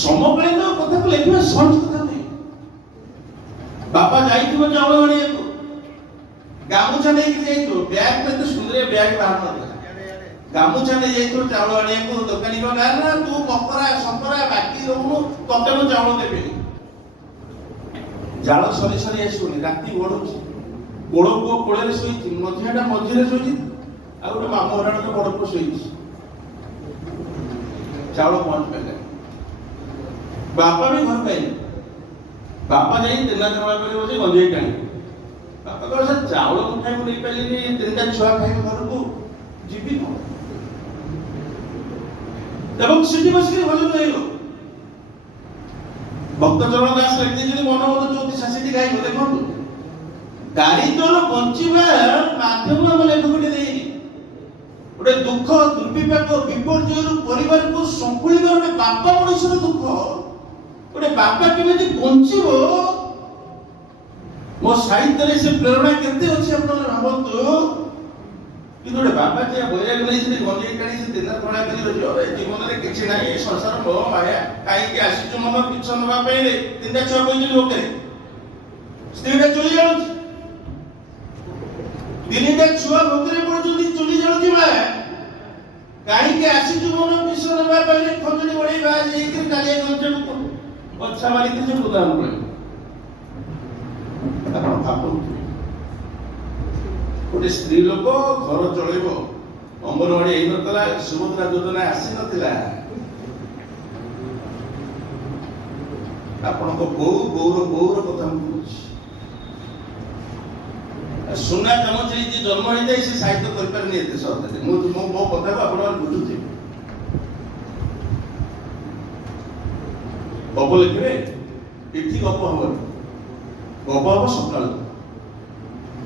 ସମକାଳୀନ କଥାକୁ ଲେଖିବା ସହଜ କଥା ନୁହେଁ। ବାପା ଯାଇଥିବ ଚାଉଳ ଆଣିବାକୁ, ଗାମୁଛା ନେଇକି ଯାଇଥିବ, ବ୍ୟାଗ ଏତେ ସୁନ୍ଦର ବ୍ୟାଗ ବାହାର ନଥିଲା, ଗାମୁଛା ନେଇ ଯାଇଥିବ ଚାଉଳ ଆଣିବାକୁ। ଦୋକାନୀ କହିଲା ନା ତୁ ମକରା ସକରା ବାକି ରହୁନୁ, ତତେ ମୁଁ ଚାଉଳ ଦେବିନି। ଜାଳ ସରି ସରି ଆସିବନି, ରାତି ବଢୁଛି, ବଡ ପୁଅ କୋଳରେ ଶୋଇଛି, ମଝିଆଟା ମଝିରେ ଶୋଇଛି, ଆଉ ଗୋଟେ ମାମୁ ଘର ବଡ ପୁଅ ଶୋଇଛି। ଚାଉଳ ପହଞ୍ଚି ପାରିଲା, ବାପା ବି ଘର ପାଇଲେ। ବାପା ଯାଇ ତେଲା ଚାଉଳ କରିବ ଯେ ଗଞ୍ଜେଇ ଟାଣି, ବାପା କହିଲେ ସାର୍ ଚାଉଳ ମୁଁ ଖାଇବାକୁ ନେଇପାରିଲିନି, ତିନିଟା ଛୁଆ ଖାଇବେ ଘରକୁ, ଯିବି କଣ? ଏବଂ ସେଠି ବସିକି ଭଲ ରହିବ। ଭକ୍ତଚରଣ ଦାସ ଲେଖିଛନ୍ତି ମନୋମତ 34 ଗାଇବ। ଦେଖନ୍ତୁ, ଦାରିଦ୍ର୍ୟରୁ ବଞ୍ଚିବା ମାଧ୍ୟମ ଆମ ଲେଖକଟି ଦେଇନି। ଗୋଟେ ଦୁଃଖ ଦୁର୍ବିପାକ ବିପର୍ଯ୍ୟୟରୁ ପରିବାରକୁ ସମ୍ଭାଳିବାର ଗୋଟେ ବାପା ମଣିଷର ଦୁଃଖ, ଗୋଟେ ବାପା କେମିତି ବଞ୍ଚିବ, ମୋ ସାହିତ୍ୟରେ ସେ ପ୍ରେରଣା କେତେ ଅଛି ଆପଣ ଭାବନ୍ତୁ। କିନ୍ତୁ ଗୋଟେ ବାପା ଯିଏ ବୈରାଗ ନେଇ ସେ ଗଞ୍ଜେଇ କାଢି ସେ ଦିନ ତଳା କରି ରହିବ, ଜୀବନରେ କିଛି ନାହିଁ, ସଂସାର ମୋହ ମାୟା, କାହିଁକି ଆସିଛୁ ମନ ପିଛ ନେବା ପାଇଁ ରେ। ତିନିଟା ଛୁଆ କହିଛନ୍ତି ଲୋକେ, ସ୍ତ୍ରୀଟା ଚୁଲି ଜାଳୁଛି, ତିନିଟା ଛୁଆ ଭୋକରେ ପଡୁଛନ୍ତି, ଚୁଲି ଜାଳୁଛି ମା, କାହିଁକି ଆସିଛୁ ମନ ପିଛ ନେବା ପାଇଁ ରେ। ଖଜୁରୀ ବଢେଇ ବାହା ଯାଇକି କାଳିଆ ଗଞ୍ଜକୁ ବଛା ମାରିକି ସେ ବୁଦାମ କଲେ। ଆପଣ ଭାବନ୍ତୁ, ଗୋଟେ ସ୍ତ୍ରୀ ଲୋକ ଘର ଚଳେଇବ, ଅଙ୍ଗନବାଡି ହେଇନଥିଲା, ସୁଭଦ୍ରା ଯୋଜନା ଆସିନଥିଲା, ଆପଣଙ୍କ ବୋଉର କଥା ମୁଁ କହୁଛି। ସୁନା ଚାମଚ ଯିଏ ଜନ୍ମ ହେଇଯାଏ ସେ ସାହିତ୍ୟ କରିପାରେନି ଏତେ ସହଜରେ। ମୋ କଥାକୁ ଆପଣମାନେ ବୁଝୁଥିବେ। ଗପ ଲେଖିବେ, ଏଠି ଗପ ହବନି, ଗପ ହବ ସକାଳୁ।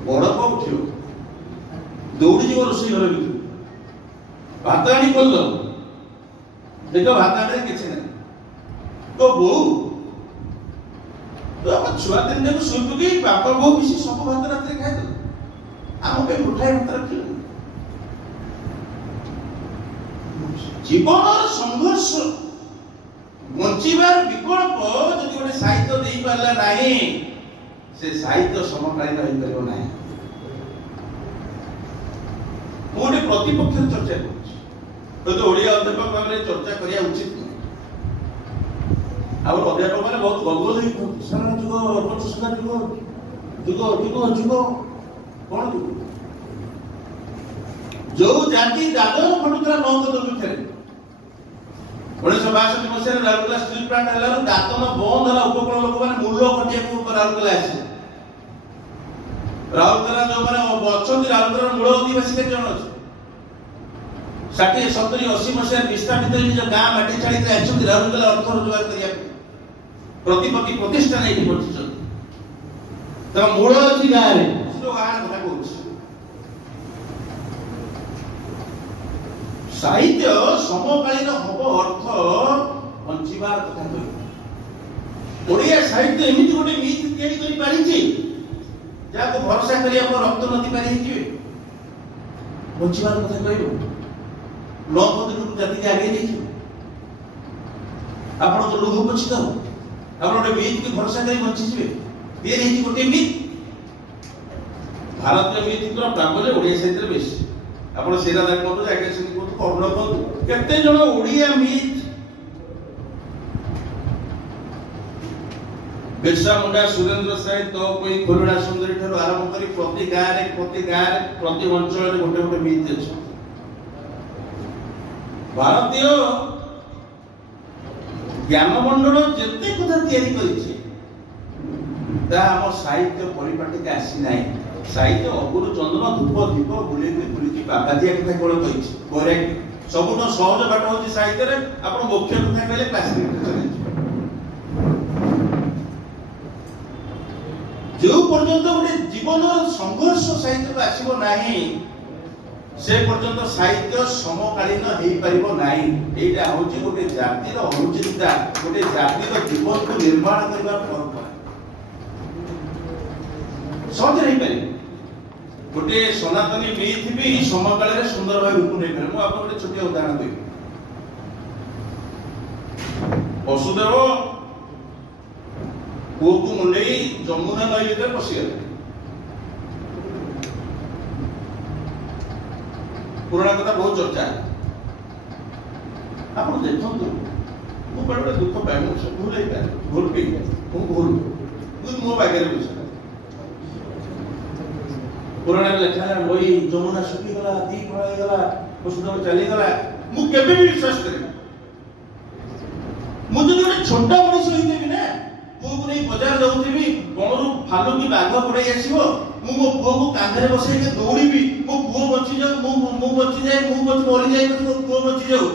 ବଡପ ଉଠିବ, ଦୌଡ଼ି ଯିବ ରୋଷେଇ ଘର ଭିତରୁ, ଭାତ ଆଣି କରିଲ, ଦେଖ ଭାତ ଆଣିରେ କିଛି ନାହିଁ। ତ ବୋଉ ତ ଆମ ଛୁଆ ତିନିଟାକୁ ଶୋଇ ପକେଇ ବାପା ବୋଉ ମିଶି ସବୁ ଭାତ ରାତିରେ ଖାଇଦେଲ, ଆମ ପାଇଁ ମୁଠାଏ ଭାତ ରଖିଲ। ଜୀବନର ସଂଘର୍ଷ ବଞ୍ଚିବାର ବିକଳ୍ପ ଯଦି ଗୋଟେ ସାହିତ୍ୟ ଦେଇପାରିଲା ନାହିଁ, ସେ ସାହିତ୍ୟ ସମକାଳୀନ ହେଇପାରିବ ନାହିଁ। ମୁଁ ଗୋଟେ ପ୍ରତିପକ୍ଷରେ ଚର୍ଚ୍ଚା କରୁଛି, କିନ୍ତୁ ଓଡ଼ିଆ ଅଧ୍ୟାପକ ଭାବରେ ଚର୍ଚ୍ଚା କରିବା ଉଚିତ ନୁହେଁ। ଆଉ ଅଧ୍ୟାପକ ମାନେ ବହୁତ ଗଦଗଦ ହେଇ ସାରା ଯୁଗ ପଞ୍ଚସଖା ଯୁଗ ଯୁଗ ଯୁଗ ଯୁଗ କଣ ଯୁଗ? ଯୋଉ ଜାତି ଦାଦନ ଖଟୁଥିଲା ନଅଗତ ଭିତରେ 1962 ମସିହାରେ ରାଉରକେଲା ଷ୍ଟିଲ୍ ପ୍ଲାଣ୍ଟ ହେଲାରୁ ଦାଦନ ବନ୍ଦ ହେଲା, ଉପକୂଳ ଲୋକମାନେ ମୂଳ ଖଟିବାକୁ ରାଉରକେଲା ଆସିଲେ। ରାଉରକେଲା ଯୋଉମାନେ ଅଛନ୍ତି, ରାଉରକେଲାର ମୂଳ ଅଧିବାସୀ କେତେ ଜଣ ଅଛି? 60, 70, 80 ମସିହାରେ ବିସ୍ତାପିତ ନିଜ ଗାଁ ମାଟି ଛାଡ଼ିକି ଆସିଛନ୍ତି ରାଉରକେଲା ଅର୍ଥ ରୋଜଗାର କରିବା ପାଇଁ। ପ୍ରତିପତ୍ତି ପ୍ରତିଷ୍ଠାନ ଏଇଠି ବଞ୍ଚିଛନ୍ତି, ତାଙ୍କ ମୂଳ ଅଛି ଗାଁରେ। ଗାଁରେ କଥା କହୁଛି, ସାହିତ୍ୟ ସମକାଳୀନ ହବ ଅର୍ଥ ବଞ୍ଚିବାର କଥା କହିବ। ଓଡ଼ିଆ ସାହିତ୍ୟ ଏମିତି ଗୋଟେ ମିଥ୍ ତିଆରି କରି ପାରିଛି, ଯାହାକୁ ଭରସା କରି ଆପଣ ରକ୍ତ ନଦୀ ପାରି ହେଇଯିବେ। ବଞ୍ଚିବାର କଥା କହିବ, ନଅପଦକୁ ଜାତିକି ଆଗେଇ ନେଇଯିବ। ଆପଣଙ୍କ ଲୁହ ପଛିତ ଆପଣ ଗୋଟେ ମିଥ୍ କି ଭରସା କରି ବଞ୍ଚିଯିବେ। ତିଆରି ହେଇଛି ଗୋଟେ ମିଥ୍। ଭାରତୀୟ ମିଥ୍ର ପ୍ରାବଲ୍ୟ ଓଡ଼ିଆ ସାହିତ୍ୟରେ ବେଶୀ। ଆପଣ ସେରା ଦେଖନ୍ତୁ, ଆଜ୍ଞା ସେମିତି କୁହନ୍ତୁ, କରୁଣ କୁହନ୍ତୁ, କେତେ ଜଣ ଓଡ଼ିଆ ମିଥ୍, ବିର୍ସା ମୁଣ୍ଡା, ସୁରେନ୍ଦ୍ର ସାଏ, ତପୋଇ, ଖୋଲଣା ସୁନ୍ଦରୀ ଠାରୁ ଆରମ୍ଭ କରି ପ୍ରତି ଗାଁରେ ପ୍ରତି ଅଞ୍ଚଳରେ ଗୋଟେ ଗୋଟେ ମିଥ୍ ଅଛି। ଭାରତୀୟ ଜ୍ଞାନମଣ୍ଡଳ ଯେତେ କଥା ତିଆରି କରିଛି, ତାହା ଆମ ସାହିତ୍ୟ ପରିପାଟିରେ ଆସିନାହିଁ। ସାହିତ୍ୟ ଅଗୁରୁ ଚନ୍ଦନ ଧୂପ ଦୀପ ବୁଲିଛି, ବାବାଜିଆ କଥା କେବଳ କହିଛି। ସବୁଠୁ ସହଜ ବାଟ ହଉଛି ସାହିତ୍ୟରେ ଆପଣ ମୁଖ୍ୟ କଥା କହିଲେ କ୍ଲାସିଫିକେସନ ହେଇଯିବ। ଯେଉଁ ପର୍ଯ୍ୟନ୍ତ ଗୋଟେ ଜୀବନର ସଂଘର୍ଷ ସାହିତ୍ୟକୁ ଆସିବ ନାହିଁ, ସେ ପର୍ଯ୍ୟନ୍ତ ସାହିତ୍ୟ ସମକାଳୀନ ହେଇପାରିବ ନାହିଁ। ଏଇଟା ହଉଛି ଗୋଟେ ଜାତିର ଅନୁଚିନ୍ତା, ଗୋଟେ ଜାତିର ଜୀବନକୁ ନିର୍ମାଣ କରିବା ପରମ୍ପରା। ସହଜରେ ହେଇପାରିବ। ଗୋଟେ ସନାତନୀ ମିଥ୍ ବି ସମକାଳରେ ସୁନ୍ଦର ଭାବେ ରୂପ ନେଇପାରେ। ମୁଁ ଆପଣଙ୍କୁ ଗୋଟେ ଛୋଟିଆ ଉଦାହରଣ ଦେବି। ବସୁଦେବ ପୁଅକୁ ମୁଣ୍ଡେଇ ଯମୁନା ନଈ ଭିତରେ ପଶିଗଲେ। ପୁରୁଣା କଥା ବହୁତ ଚର୍ଚ୍ଚା। ଆପଣ ଦେଖନ୍ତୁ, ମୁଁ ବେଳେ ବେଳେ ଦୁଃଖ ପାଏ, ମୁଁ ଭୁଲ ହେଇପାରେ, ଭୁଲ ବି ମୁଁ ଭୁଲ ମୋ ବାଗରେ ବୁଝ। ପୁରାଣରେ ଲେଖା ହେଲା ନଈ ଯମୁନା ଶୁଖିଗଲା, ଦି ଫଳ ହେଇଗଲା, ବସୁଦେବ ଚାଲିଗଲା। ମୁଁ କେବେ ବି ବିଶ୍ୱାସ କରେନି। ମୁଁ ଯଦି ଗୋଟେ ଛୋଟ ମଣିଷ ହେଇଥିବି ନା, ପୁଅକୁ ନେଇ ବଜାର ଯାଉଥିବି, ବଣରୁ ଭାଲୁ କି ବାଘ ପଡେଇ ଆସିବ, ମୁଁ ମୋ ପୁଅକୁ କାନ୍ଧରେ ବସେଇକି ଦୌଡ଼ିବି, ମୋ ପୁଅ ବଞ୍ଚିଯାଉ, ମୁଁ ବଞ୍ଚିଯାଏ, ମୁଁ ମରିଯାଇ, ମୋ ପୁଅ ବଞ୍ଚିଯାଉ।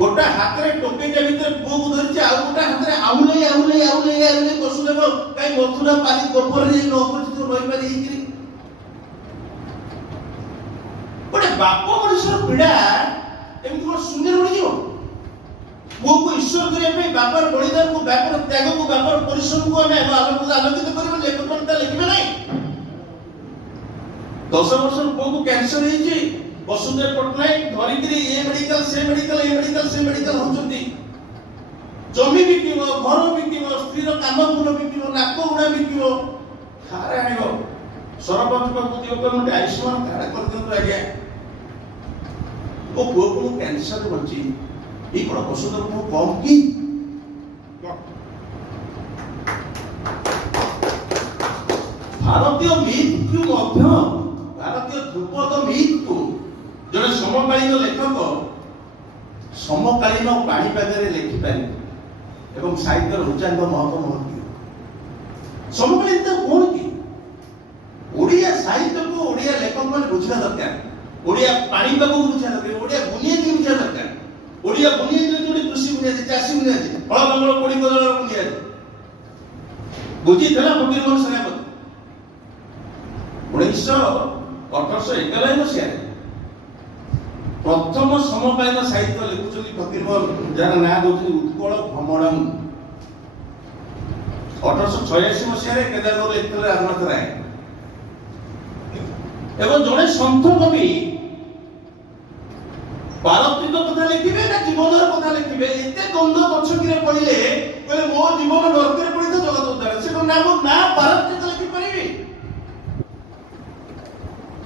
ଗୋଟା ହାତରେ ଟୋକେଇଟା ଭିତରେ ପୁଅକୁ ଧରିଛି, ଆଉ ଗୋଟା ହାତରେ ଆଉଲେଇ ଆଉଲେଇ ଆଉଲେଇ ଆଉଲେଇ ବସୁଦେବ କାଇଁ ମଥୁରା ପାରି ଗୋବରରେ ଯାଇ ନ ପଡିଥିବ ରହିପାରି ହେଇକିରି। ଗୋଟେ ବାପ ମଣିଷର ପୀଡା ଏମିତି କଣ ଶୂନ୍ୟରେ ଉଡିଯିବ? ପୁଅକୁ ଈଶ୍ୱର କରିବା ପାଇଁ ବାପର ବଳିଦାନକୁ, ବାପର ତ୍ୟାଗକୁ, ବାପର ପରିଶ୍ରମକୁ ଆମେ ଆଲୋକିତ କରିବା, ଲେଖକଟା ଲେଖିବେ ନାହିଁ। 10 ବର୍ଷର ପୁଅକୁ କ୍ୟାନ୍ସର ହେଇଛି, ବସୁଦେବ ପଟ୍ଟନାୟକ ଧରିକିରି ଏ ମେଡିକାଲ ସେ ମେଡିକାଲ, ଏ ମେଡିକାଲ ସେ ମେଡିକାଲ ହଉଛନ୍ତି। ଜମି ବିକିବ, ଘର ବିକିବ, ସ୍ତ୍ରୀର କାମ ଫୁଲ ବିକିବ, ନାକ ଗୁଡା ବିକିବ, ଖାରେ ଆଣିବ। ସରପଞ୍ଚ ପାଖକୁ ଯିବ, ଗୋଟେ ଆୟୁଷ୍ମାନ କାର୍ଡ କରିଦିଅନ୍ତୁ ଆଜ୍ଞା, ମୋ ପୁଅକୁ ମୁଁ କ୍ୟାନ୍ସର ବଞ୍ଚି। ଏଇ କଣ ବସୁଦେବ ମୁଁ କମ୍ କି? ଭାରତୀୟ ମିଥକୁ ମଧ୍ୟ, ଭାରତୀୟ ଧ୍ରୁପଦ ମିଥକୁ ଜଣେ ସମକାଳୀନ ଲେଖକ ସମକାଳୀନ ପାଣିପାଗରେ ଲେଖିପାରିବେ ଏବଂ ସାହିତ୍ୟର ଉଚ୍ଚାଙ୍ଗ ମହକ ମହତ୍ଵ। ସମକାଳୀନତା କଣ କି? ଓଡ଼ିଆ ସାହିତ୍ୟକୁ ଓଡ଼ିଆ ଲେଖକମାନେ ବୁଝିବା ଦରକାର, ଓଡ଼ିଆ ପାଣିପାଗକୁ ବୁଝିବା ଦରକାର, ଓଡ଼ିଆ ବୁନିୟାଦୀ ବୁଝିବା ଦରକାର। ଓଡ଼ିଆ ବୁନିୟାଦୀ ଯୋଉଠି କୃଷି ବୁନିୟାଦୀ, ଚାଷୀ ବୁନିୟାଦୀ, ଫଳ ଲଙ୍ଗଳ କୋଡ଼ି କୋଦାଳର ବୁନିୟାଦୀ ବୁଝିଥିଲା ଫକୀରମୋହନ ସେନାପତି 1891 ମସିହାରେ ପ୍ରଥମ ସମକାଳୀନ ସାହିତ୍ୟ ଲେଖୁଛନ୍ତି ଫକୀରମୋହନ, ଯାହାର ନାଁ ଦଉଛନ୍ତି ଉତ୍କଳ ଭ୍ରମଣମ୍। 1886 ମସିହାରେ କେଦାରଗୌର ଲେଖିଥିଲେ ରାଧାନାଥ ରାୟ। ଏବଂ ଜଣେ ସନ୍ଥ କବି ପାରତ୍ରିକ କଥା ଲେଖିବେ ନା ଜୀବନର କଥା ଲେଖିବେ, ଏତେ ଦ୍ୱନ୍ଦ୍ୱ ପଛକିରେ ପଡ଼ିଲେ କହିଲେ ମୋ ଜୀବନ ନର୍କରେ ପଡ଼ିତ ଜଗତ ଉଦ୍ଧାର। ସେ ନା ମୋ ନା ପାରତ୍ରିକ ଲେଖିପାରିବି,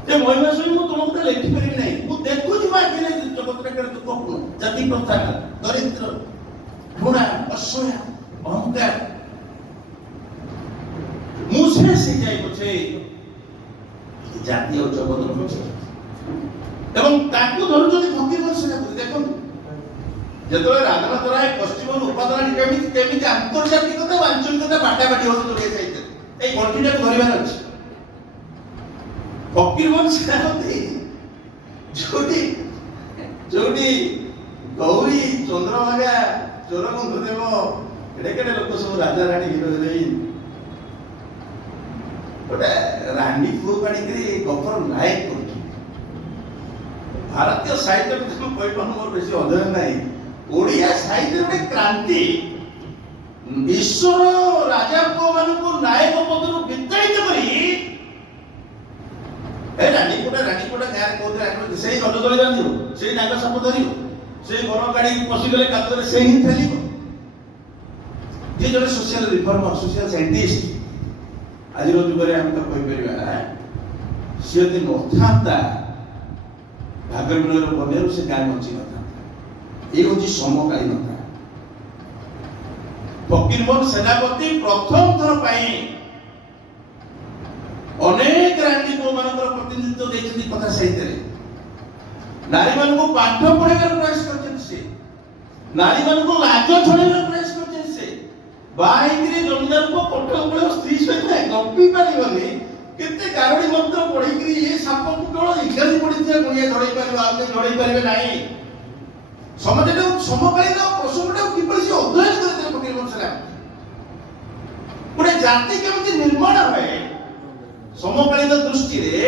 ଯେ ମହିମା ଶୁଣି ମୁଁ ତୁମ କଥା ଲେଖିପାରିବି ନାହିଁ। ମୁଁ ଦେଖୁଛି ମୋ ଆଖିରେ ଜଗତଟା କେତେ ଦୁଃଖପୂର୍ଣ୍ଣ, ଜାତି ପ୍ରଥା, ଦରିଦ୍ର, ଘୃଣା, ଅସହ୍ୟ, ଅହଙ୍କାର। ମୁଁ ଶେଷ ହେଇଯାଏ ପଛେ ଜାତୀୟ ଜଗତ ପଛେ। ଏବଂ ତାକୁ ଧରୁଛନ୍ତି ଫକୀରମୋହନ ସେନାପତି। ଦେଖନ୍ତୁ, ଯେତେବେଳେ ରାଧାନାଥ ରାୟ ପଶ୍ଚିମରୁ ଉପାଦାନ କେମିତି ଆନ୍ତର୍ଜାତିକତା ଓ ଆଞ୍ଚଳିକତା ବାଟାବାଟି ହଉଛି ଓଡ଼ିଆ ସାହିତ୍ୟରେ, ଏଇ ଗଣ୍ଠିଟାକୁ ଧରିବାର ଅଛି। ଫକୀରମୋହନ ସେନାପତି ଯୋଉଠି ଗୌରୀ, ଚନ୍ଦ୍ରଭାଗା, ଚୋରବନ୍ଧୁଦେବ, କେଡ଼େ କେଡ଼େ ଲୋକ ସବୁ ରାଜା ରାଣୀ ହିରୋ ହିରୋଇନ, ଗୋଟେ ରାଣ୍ଡି ପୁଅ କାଢିକିରି ଗଫର ନାୟକ କରୁଛି। ଭାରତୀୟ ସାହିତ୍ୟ କଥା କହିପାରୁନି, ମୋର ବେଶୀ ଅଧ୍ୟୟନ ନାହିଁ। ଓଡ଼ିଆ ସାହିତ୍ୟରେ ଗୋଟେ କ୍ରାନ୍ତି, ଈଶ୍ୱର ରାଜା ପୁଅ ମାନଙ୍କୁ ନାୟକ ପଦରୁ ବିତାଡ଼ିତ କରି ରାଣୀପୁଟା ଗାଁରେ କହୁଥିଲେ ସେଇ ରଜ ଦୋଳି ବାନ୍ଧିବ, ସେଇ ନାଗ ସାପ ଧରିବ, ସେଇ ଘର ଗାଡ଼ି ପଶିଗଲେ କାଦୁଅରେ ସେ ହିଁ ଠେଲିବ। ଯିଏ ଜଣେ ସୋସିଆଲ ରିଫର୍ମର, ସୋସିଆଲ ସାଇଣ୍ଟିଷ୍ଟ, ଆଜିର ଯୁଗରେ ଆମେ ତ କହିପାରିବା, ସିଏ ଯଦି ନଥାନ୍ତା ଭାଗର ବିନୟର ବନ୍ୟାରୁ ସେ ଗାଁ ବଞ୍ଚି ନଥାନ୍ତା। ଏ ହଉଛି ସମକାଳୀନତା। ଫକୀରମୋହନ ସେନାପତି ପ୍ରଥମ ଥର ପାଇଁ ଅନେକ ରାଣ୍ଡି ପୁଅମାନଙ୍କର ପ୍ରତିନିଧିତ୍ୱ ଦେଇଛନ୍ତି କଥା ସାହିତ୍ୟରେ। ନାରୀମାନଙ୍କୁ ପାଠ ପଢ଼ାଇବାର ପ୍ରୟାସ କରିଛନ୍ତି ସେ, ନାରୀମାନଙ୍କୁ ଲାଜ ଛଡ଼ାଇବାର ପ୍ରୟାସ କରିଛନ୍ତି ସେ। ବାହା ହେଇକିରି ଜମିଦାରଙ୍କ କୋଠ ଉପରେ ସ୍ତ୍ରୀ ସହିତ ଗପି ପାରିବନି, କେତେ ଗାରଡ଼ି ମନ୍ତ୍ର ପଢ଼େଇକିରି ଏ ସାପକୁ କେବଳ ଇଂରାଜୀ ପଢ଼ିଥିବା ଗୁଣିଆ ଝଡ଼େଇ ପାରିବ, ଆଉ କେହି ଝଡ଼େଇ ପାରିବେ ନାହିଁ। ସମାଜଟାକୁ ସମକାଳୀନ ପ୍ରସଙ୍ଗଟାକୁ କିପରି ସେ ଅଧ୍ୟୟନ କରିଥିଲେ ଫକୀରମୋହନ ସେନାପତି। ଗୋଟେ ଜାତି କେମିତି ନିର୍ମାଣ ହୁଏ ସମକାଳୀନ ଦୃଷ୍ଟିରେ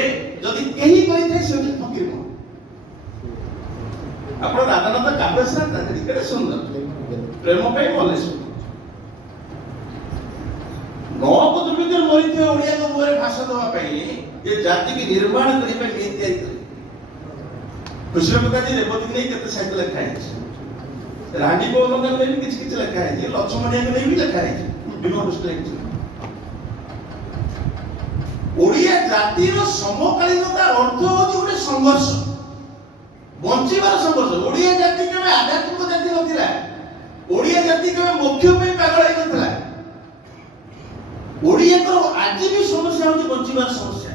ଯଦି କେହି କରିଥାଏ ସେ ହେଉଛି ଫକୀରମୋହନ। ଆପଣ ରାଧାନାଥ କାବ୍ୟଶ୍ରା କେତେ ସୁନ୍ଦର, ପ୍ରେମ ପାଇଁ ମଲେ ସୁନ୍ଦର। ନଅକ ଦୁର୍ଭିକ୍ଷରେ ମରିଥିବା ଓଡ଼ିଆଙ୍କ ମୁହଁରେ ଭାଷା ଦେବା ପାଇଁ ଏ ଜାତିକି ନିର୍ମାଣ କରିବା ପାଇଁ ତିଆରି କଲେ। କୃଷ୍ଣ ପ୍ରକାଶୀ ରେବତୀକି ନେଇ କେତେ ସାହିତ୍ୟ ଲେଖା ହେଇଛି। ରାଣୀ ପୌରଙ୍କ ନେଇ ବି କିଛି କିଛି ଲେଖା ହେଇଛି, ଲକ୍ଷ୍ମଣିଆଙ୍କୁ ନେଇ ବି ଲେଖା ହେଇଛି, ବିଭିନ୍ନ ଦୃଷ୍ଟିରେ ହେଇଛି। ଓଡ଼ିଆ ଜାତିର ସମକାଳୀନତା ଅର୍ଥ ହଉଛି ଗୋଟେ ସଂଘର୍ଷ, ବଞ୍ଚିବାର ସଂଘର୍ଷ। ଓଡ଼ିଆ ଜାତି କେବେ ଆଧ୍ୟାତ୍ମିକ ଜାତି ନଥିଲା, ଓଡ଼ିଆ ଜାତି କେବେ ମୋକ୍ଷ ପାଇଁ ପାଗଳ ହେଇନଥିଲା। ଓଡ଼ିଆଙ୍କର ଆଜି ବି ସମସ୍ୟା ହଉଛି ବଞ୍ଚିବାର ସମସ୍ୟା।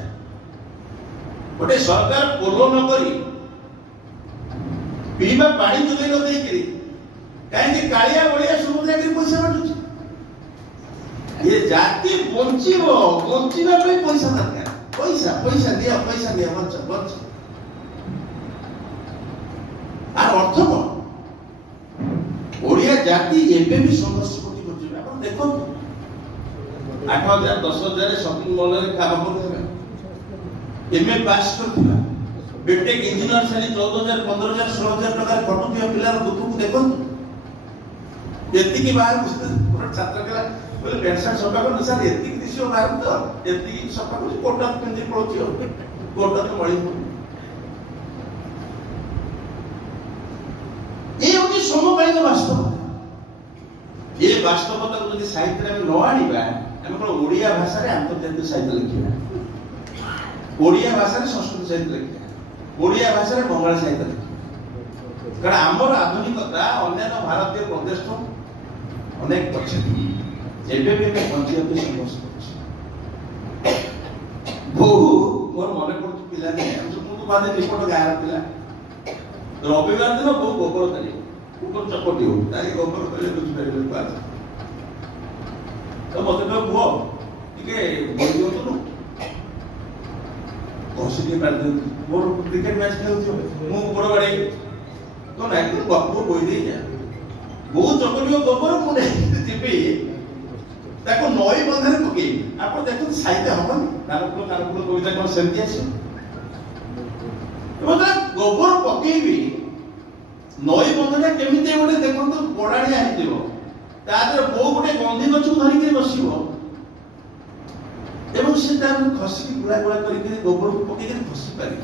ଗୋଟେ ସରକାର ପୋଲ ନ କରି ପିଇବା ପାଣି ଯୋଗାଇ ନ ଦେଇକିରି କାହିଁକି କାଳିଆ ବଳିଆ ସମୁଦ୍ରରେ ପଇସା ବାଣ୍ଟୁଛି? ଏ ଜାତି ବଞ୍ଚିବ, ବଞ୍ଚିବା ପାଇଁ ପଇସା ଦରକାର। ପଇସା ପଇସା ଦିଅ, ବଞ୍ଚ ବଞ୍ଚ। আর অর্থ কଣ? ଓଡ଼ିଆ ଜାତି ଏବେ ବି ସଂଘର୍ଷ କରୁଛି ବଞ୍ଚିବା। ଆପଣ ଦେଖନ୍ତୁ 8,000 10,000 ସପିଂ ମଲରେ କାମ କରୁଥିବା, MA ପାସ୍ କରୁଥିବା, ବିଟେକ୍ ଇଞ୍ଜିନିୟର ଶ୍ରେଣୀ 14,000 15,000 16,000 ଟଙ୍କାରେ ଖଟୁଥିବା ପିଲାର ଦୁଃଖକୁ ଦେଖନ୍ତୁ। ଏତିକି ବାହାରକୁ ଛାତ୍ର ପିଲା ବୋଲେ ପ୍ୟାଣ୍ଟ ସାର୍ଟ ସଫା କରୁନି ସାର୍, ଏତିକି ଦିଶିବ ବାହାରକୁ ତ, ଏତିକି ସଫା କରୁଛି, କୋଟା ପିନ୍ଧି ପଳଉଛି, ଆଉ କୋଟା ତ ମଳି ହଉନି। এই হচ্ছে সমকালীন বাস্তবতা। এই বাস্তবতাকে যদি সাহিত্যে আমি ন আনিবা, আমি কোন ওড়িয়া ভাষায় আন্তর্জাতিক সাহিত্য লিখিবা, ওড়িয়া ভাষায় সংস্কৃত সাহিত্য লিখিবা, ওড়িয়া ভাষায় বঙ্গালী সাহিত্য লিখিবা। কারণ আমার আধুনিকতা অন্যান্য ভারতীয় প্রদেশ অনেক পছে, ଏବେ ବି ଆମେ ବଞ୍ଚିବାକୁ ସଂଘର୍ଷ କରୁଛୁ। ବହୁ ମୋର ମନେ ପଡୁଛି ପିଲାଦିନେ ମୁଁ ତ ବାଦେ ନିକଟ ଗାଁର ପିଲା, ରବିବାର ଦିନ ବହୁ ଗୋବର ତାରିଖ, ଗୋବର ଚକଟି ହଉ ତାରି ଗୋବର କଲେ ବୁଝିପାରିବେ କୁଆଡେ। ତ ମତେ କହିବ ପୁଅ ଟିକେ ବହି ଦିଅନ୍ତୁନୁ, ବସି ଟିକେ ପାରି ଦିଅନ୍ତୁ। ମୋର କ୍ରିକେଟ ମ୍ୟାଚ୍ ଖେଳୁଥିବ, ମୁଁ ଗୋଡ଼ ବାଡ଼େଇବି ତ ନାଇଁ, ବାପୁ ବହି ଦେଇଯା। ବହୁ ଚକଟିବ ଗୋବର, ମୁଁ ଯିବି ତାକୁ ନଈ ବନ୍ଧରେ ପକେଇବି। ଆପଣ ଦେଖନ୍ତୁ ସାହିତ୍ୟ ହବନି, କାନପୁର କବିତା କଣ ସେମିତି ଆସିବ? ଗୋବର ପକେଇବି, ନଈ ବନ୍ଧଟା କେମିତି ଗୋଟେ ଦେଖନ୍ତୁ ଗଡାଣିଆ ହେଇଥିବ, ତା ଦେହରେ ବୋଉ ଗୋଟେ ଗନ୍ଧି ଗଛକୁ ଧରିକି ବସିବ ଏବଂ ସେ ତାକୁ ଖସିକି ଗୁଳା ଗୁଳା କରିକି ଗୋବରକୁ ପକେଇକି ଖସି ପାରିବ।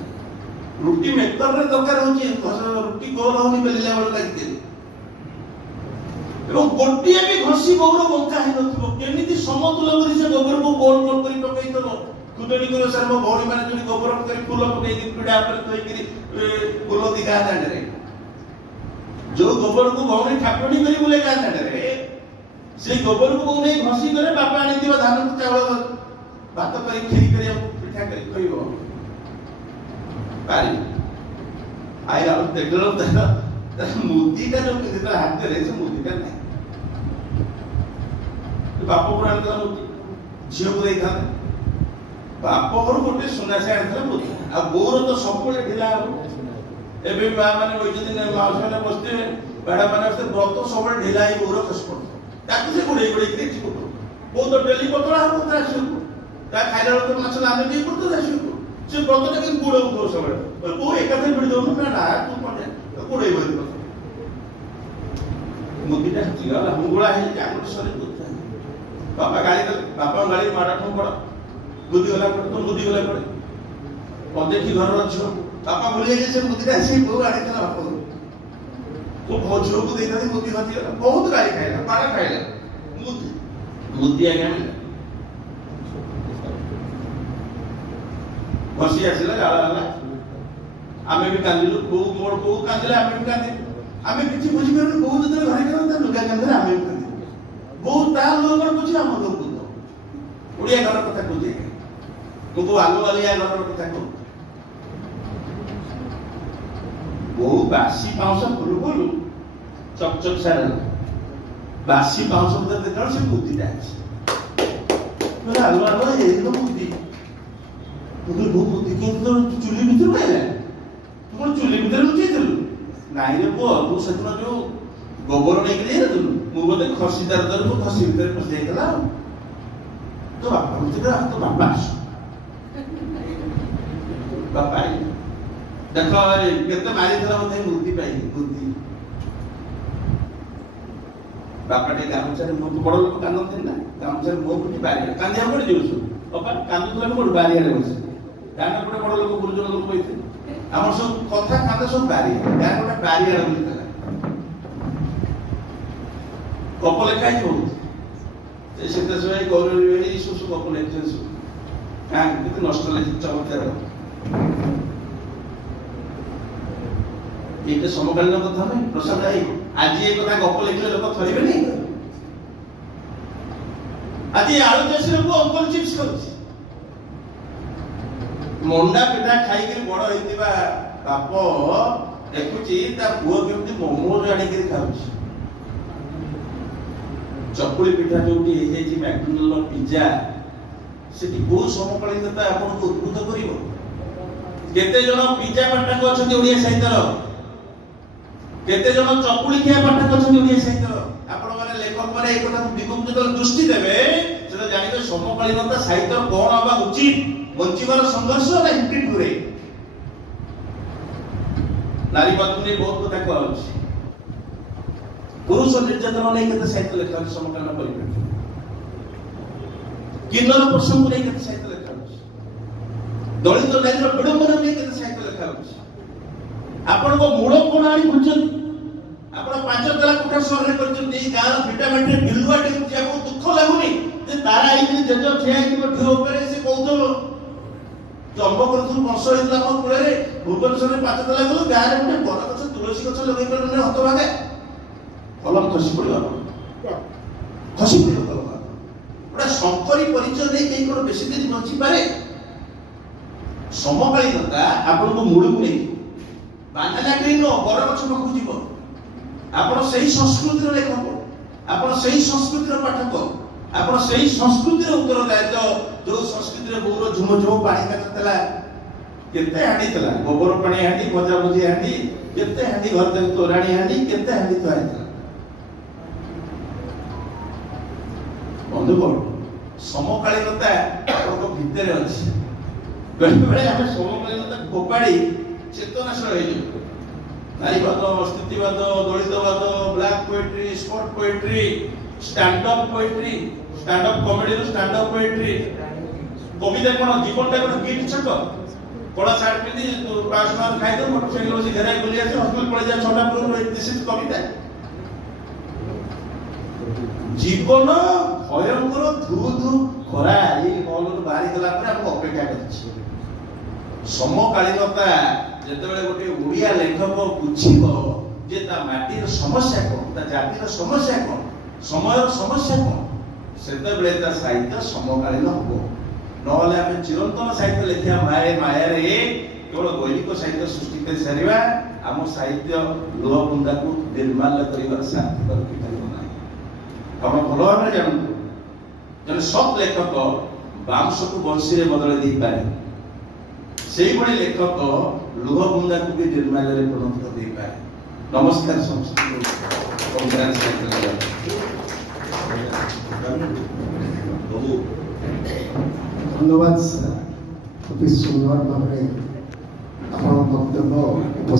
ରୁଟି ମେକରରେ ଦରକାର ହଉଛି, ରୁଟି ଗୋଲ ହଉନି ବେଲିଲା ବେଳ ଲାଗିକି, ଏବଂ ଗୋଟିଏ ବି ଘଷି ଗୋବର ବଙ୍କା ହେଇନଥିବ। କେମିତି ସମତୁଲ କରି ସେ ଗୋବରକୁ ଗୋଲ ଗୋଲ କରି ପକେଇଥିବ। ଖୁଦୁଣି କରି ସାର୍ ମୋ ଭଉଣୀ ମାନେ ଯଦି ଗୋବର କରି ଫୁଲ ପକେଇକି ପିଢା ଉପରେ ଥୋଇକିରି ଫୁଲ ଦି ଗାଁ ଦାଣ୍ଡରେ, ଯୋଉ ଗୋବରକୁ ଭଉଣୀ ଠାକୁରଣୀ କରି ବୁଲେ ଗାଁ ଦାଣ୍ଡରେ, ସେଇ ଗୋବରକୁ ବୋଉ ନେଇ ଘଷି କରେ ବାପା ଆଣିଥିବା ଧାନକୁ ଚାଉଳ ଭାତ କରି କ୍ଷୀରି କରି ପିଠା କରି ଖୋଇବ ପାରି। ଆଇଲା ଦେଖିଲ ତାର ମୁଦିଟା ଯୋଉ ପିନ୍ଧିଥିଲା ହାତରେ, ସେ ମୁଦିଟା ନାହିଁ। ବାପ ଘର ଆଣିଥିଲା ମୁଦି, ଝିଅକୁ ଦେଇଥାନ୍ତେ। ବାପ ଘରୁ ଗୋଟେ ସୁନା ସେ ଆଣିଥିଲା ମୁଦି, ଆଉ ବୋଉର ତ ସବୁବେଳେ ଢିଲା ହବ। ଏବେ ମା ମାନେ ବସିଛନ୍ତି, ମାଉସୀ ମାନେ ବସିଥିବେ, ବେଡା ମାନେ ବସିଥିବେ, ବ୍ରତ ସବୁବେଳେ ଢିଲା ହେଇ ବୋଉର ଖସି ପଡୁଥିବ। ତାକୁ ସେ ଘୋଡେଇ ଘୋଡେଇକି ଚିପୁଥିବ। ବୋଉ ତ ଡେଲି ପତଳା ହବ ତା ଝିଅକୁ, ତା ଖାଇଲା ବେଳକୁ ମାଛ ଆମେ ଦେଇ ପଡୁଥିବ ତା ଝିଅକୁ, ସେ ବ୍ରତଟା କିନ୍ତୁ ବୁଡଉଥିବ ସବୁବେଳେ। ବୋଉ ଏକାଥରେ ଭିଡ଼ି ଦଉନୁ, ନା ତୁ କଣ ଘୋଡେଇ ବହି ମୁଦିଟା ହଜିଗଲା, ମୁଗୁଳା ହେଇକି ଆঙୁଠି ସରି ବୁଝିଥାଏ। ବାପା ଗାଳି ଦେଲେ, ବାପା ଗାଳି ମାଡ ଠୁ ପଡ, ବୁଦ୍ଧି ଗଲା ପଡେ, ତ ବୁଦ୍ଧି ଗଲା ପଡେ ଅଦେଖି ଘରର ଝିଅ। ବାପା ଭୁଲି ଯାଇଥିଲେ ସେ ମୁଦିଟା ସେ ବୋଉ ଆଣିଥିଲା ବାପ ଘରୁ, ମୋ ଝିଅକୁ ଦେଇଥାନ୍ତି, ମୁଦି ହଜିଗଲା। ବହୁତ ଗାଳି ଖାଇଲା, ମାଡ ଖାଇଲା। ମୁଦି ଆଜ୍ଞା ବସି ଆସିଲା, ଗାଳ ହେଲା, ଆମେ ବି କାନ୍ଦିଲୁ। ବୋଉ ମୋର ବୋଉ କାନ୍ଦିଲେ, ଆମେ ବି କାନ୍ଦିଲୁ। ଆମେ କିଛି ବୁଝିପାରୁନୁ। ବୋଉ ଯେତେବେଳେ ଘରେ ଗଲା ତା ଲୁଗା କାନ୍ଦିଲେ, ଆମେ ବି କାନ୍ଦିଲୁ। ବୋଉ ତା ଲୁଗା ବୁଝି ଆମ ଲୋକ ଓଡ଼ିଆ ଘର କଥା କହୁଛି, ମୁଁ ଆଲୁ ଆଲିଆ ଘରର କଥା କହୁ। ବୋଉ ବାସି ପାଉଁଶ ଫୁଲୁ ଫୁଲୁ ଚକ ଚକ ସାର ବାସି ପାଉଁଶ ଭିତରେ ଦେଖିଲା ସେ ମୁଦିଟା ଅଛି। ଆଲୁ ଆଲୁ ଏଇ ତ ମୁଦି। ମୁଁ କହିଲି ବୋଉ ମୁଦି କେମିତି ତ ଚୁଲି ଭିତରୁ ଖାଇଲା? ତୁ କଣ ଚୁଲି ଭିତରେ ଲୁଚେଇଥିଲୁ? ନାଇଁ ରେ ପୁଅ, ତୁ ସେଦିନ ଯୋଉ ଗୋବର ନେଇକି ଯାଇନଥିଲୁ, ମୁଁ ବୋଧେ ଖସି ଦାର ଖସି ଭିତରେ ପଶି ଯାଇଥିଲା। ଆଉ ତୋ ବାପା ବୁଝିଲା, ତୋ ବାପା ଆସ, ବାପା ଦେଖ କେତେ ମାରିଥିଲା ମତେ ମୁଦି ପାଇକି। ମୁଦି ବାପା ଟିକେ ଗାମୁଛାରେ, ମୁଁ ବଡ ଲୋକ କାନ୍ଦନ୍ତି ନା, ଗାମୁଛାରେ ମୋ ପିଠି ବାରିଆରେ କାନ୍ଦିବାକୁ ପଡି ଯାଉଛୁ। ବାପା କାନ୍ଦୁଥିଲା କୋଉଠି? ବାରିଆରେ ବସି। ଗାଁରେ ଗୋଟେ ବଡ ଲୋକ ଗୁରୁଜନ ଲୋକ କହିଥିଲେ, ଆମର ସବୁ କଥା କାନ୍ଦ ସବୁ ବାରିଆରେ, ଗାଁରେ ଗୋଟେ ବାରିଆରେ ବୁଲିଥିଲା। ଗପ ଲେଖା ହେଇଛି ବହୁତ ସେତେ ସବୁ ଗୌରୀ ସବୁ ଗପ ଲେଖିଛନ୍ତି ସବୁ କେତେ ନଷ୍ଟ ଲେଖି ଚମତ୍କାର ଏଇଟା ସମକାଳୀନ କଥା ନୁହେଁ ପ୍ରସାଦ ଭାଇ ଆଜି ଏ କଥା ଗପ ଲେଖିଲେ ଲୋକ ଥରିବେନି ଆଜି ଆଳୁ ଚାଷୀର ପୁଅ ଅଙ୍କଲ ଚିପ୍ସ କରୁଛି ମଣ୍ଡା ପିଠା ଖାଇକିରି ବଡ ହେଇଥିବା ବାପ ଦେଖୁଛି ତା ପୁଅ କେମିତି ମୋମୋ ଆଣିକିରି ଖାଉଛି ଚକୁଳି ପିଠା ଯୋଉଠି ହେଇଯାଇଛି ମ୍ୟାକଡୋନାଲ୍ଡ ପିଜ୍ଜା ସେଠି କୋଉ ସମକାଳୀନତା ଆପଣଙ୍କୁ ଉଦ୍ଭୁତ କରିବ କେତେ ଜଣ ପିଜ୍ଜା ପାଠକ ଅଛନ୍ତି ଓଡ଼ିଆ ସାହିତ୍ୟର କେତେ ଜଣ ଚକୁଳି ଖିଆ ପାଠକ ଅଛନ୍ତି ଓଡ଼ିଆ ସାହିତ୍ୟର ଆପଣ ମାନେ ଲେଖକ ମାନେ এই কথাକୁ ଦିଗକୁ ଯେତେବେଳେ ଦୃଷ୍ଟି ଦେବେ ସେଟା ଜାଣିବେ ସମକାଳୀନତା ସାହିତ୍ୟ କଣ ହବା ଉଚିତ ବଞ୍ଚିବାର ସଂଘର୍ଷ ନା ଇମ୍ପ୍ରିଟୁରେ ନାରୀବାଦକୁ ନେଇ ବହୁତ କଥା କୁହାଯାଉଛି ପୁରୁଷ ନିର୍ଯାତନା ନେଇ କେତେ ସାହିତ୍ୟ ଲେଖା ହେଉଛି ସମକାଳୀନ ପରିପ୍ରେକ୍ଷୀ କିନ୍ନର ପ୍ରସଙ୍ଗ ନେଇ କେତେ ସାହିତ୍ୟ ଲେଖା ହେଉଛି ଦଳିତ ନାରୀର ବିଡ଼ମ୍ବନା ନେଇ କେତେ ସାହିତ୍ୟ ଲେଖା ହେଉଛି ଆପଣଙ୍କ ମୂଳ କଣ ଆଣି ବୁଝୁଛନ୍ତି ଆପଣ 5 ତାଲା କୋଠା ସହରରେ କରିଛନ୍ତି ଏଇ ଗାଁର ଭିଟାମିନ୍ରେ ବିଲୁଆଟି ଯିବାକୁ ଦୁଃଖ ଲାଗୁନି ଯେ ତାରା ହେଇକି ଜେଜ ଠିଆ ହେଇଥିବ ଢିଅ ଉପରେ ସେ କହୁଥିବ ଜନ୍ମ କରୁଥିଲୁ ବର୍ଷ ହେଇଥିଲା ଆମ କୂଳରେ ଭୁବନେଶ୍ୱରରେ 5 ତାଲା ଗଲୁ ଗାଁରେ ଗୋଟେ ବର ଗଛ ତୁଳସୀ ଗଛ ଲଗେଇ ପାରିଲୁନି ହତଭାଗା କଲମ ଖସି ପଡ଼ିବ ଖସି ପଡ଼ିବ କଲମ ଗୋଟେ ଶଙ୍କରୀ ପରିଚୟ ନେଇ କେହି କ'ଣ ବେଶୀ ଦିନ ବଞ୍ଚିପାରେ ସମକାଳୀନତା ଆପଣଙ୍କୁ ମୂଳକୁ ନେଇଯିବ ବାନାନା ଗ୍ରୀନ ବର ଗଛ ପାଖକୁ ଯିବ ଆପଣ ସେହି ସଂସ୍କୃତିର ଲେଖକ ଆପଣ ସେହି ସଂସ୍କୃତିର ପାଠକ ଆପଣ ସେହି ସଂସ୍କୃତିର ଉତ୍ତରଦାୟିତ୍ୱ ଯୋଉ ସଂସ୍କୃତିରେ ବୋଉର ଝୁମ ଝୁମ ପାଣି କାଚ ଥିଲା କେତେ ହାଣ୍ଡି ଥିଲା ଗୋବର ପାଣି ହାଣ୍ଡି ଭଜା ଭଜି ହାଣ୍ଡି କେତେ ହାଣ୍ଡି ଘର ତୋରାଣୀ ହାଣ୍ଡି କେତେ ହାଣ୍ଡି ଥୁଆ ହେଇଥିଲା ବନ୍ଧୁଗଣ ସମକାଳୀନତା ଆପଣଙ୍କ ଭିତରେ ଅଛି ବେଳେବେଳେ ଆମେ ସମକାଳୀନତା ଫୋପାଡ଼ି ଚେତନାଶୀଳ ହେଇଯିବ ନାରୀବାଦ ସ୍ଥିତିବାଦ ଦଳିତବାଦ black poetry spot poetry standup poetry standup କମେଡିରୁ ଷ୍ଟାଣ୍ଡଅପ୍ ପୋଏଟ୍ରି କବିତା କ'ଣ ଜୀବନଟା ଗୋଟେ ଗିଫ୍ଟ ଛକ କଳା ସାର୍ଟ ପିନ୍ଧି 500 ଟଙ୍କା ଖାଇଦେବ ମୋଟରସାଇକେଲ ବସି ଘେରାଇ ବୁଲି ଆସିବ ହସ୍ପିଟାଲ ପଳେଇ ଯାଏ 6ଟା ପୂର୍ବରୁ ଦିସ୍ ଇଜ୍ କବିତା ଜୀବନ ଭୟଙ୍କର ଧୁ ଧୁ ଖରା ଏଇ ହଲରୁ ବାହାରି ଗଲା ପରେ ଆମକୁ ଅପେକ୍ଷା କରିଛି ସମକାଳୀନତା ଯେତେବେଳେ ଗୋଟେ ଓଡ଼ିଆ ଲେଖକ ବୁଝିବ ଯେ ତା ମାଟିର ସମସ୍ୟା କ'ଣ ତା ଜାତିର ସମସ୍ୟା କ'ଣ ସମୟର ସମସ୍ୟା କ'ଣ ସେତେବେଳେ ତା ସାହିତ୍ୟ ସମକାଳୀନ ହବ ନହେଲେ ଆମେ ଚିରନ୍ତନ ସାହିତ୍ୟ ଲେଖିବା ମାୟାରେ କେବଳ ଦୈନିକ ସାହିତ୍ୟ ସୃଷ୍ଟି କରି ସାରିବା ଆମ ସାହିତ୍ୟ ଲୁହ ବୁନ୍ଦାକୁ ନିର୍ମାଲ୍ୟ କରିବାର ଶାନ୍ତି କରିପାରିବ ନାହିଁ ଆପଣ ଭଲ ଭାବରେ ଜାଣନ୍ତୁ ଜଣେ ସତ୍ ଲେଖକ ବାଉଁଶକୁ ବଂଶୀରେ ବଦଳାଇ ଦେଇପାରେ ସେଇଭଳି ଲେଖକ ଲୁହ ବୁନ୍ଦାକୁ ବି ନିର୍ମାଲ୍ୟରେ ପରିଣତ କରିଦେଇପାରେ ନମସ୍କାର ସମସ୍ତଙ୍କୁ ଧନ୍ୟବାଦ ସାର୍ ଅତି ସୁନ୍ଦର ଭାବରେ ଆପଣଙ୍କ ବକ୍ତବ୍ୟ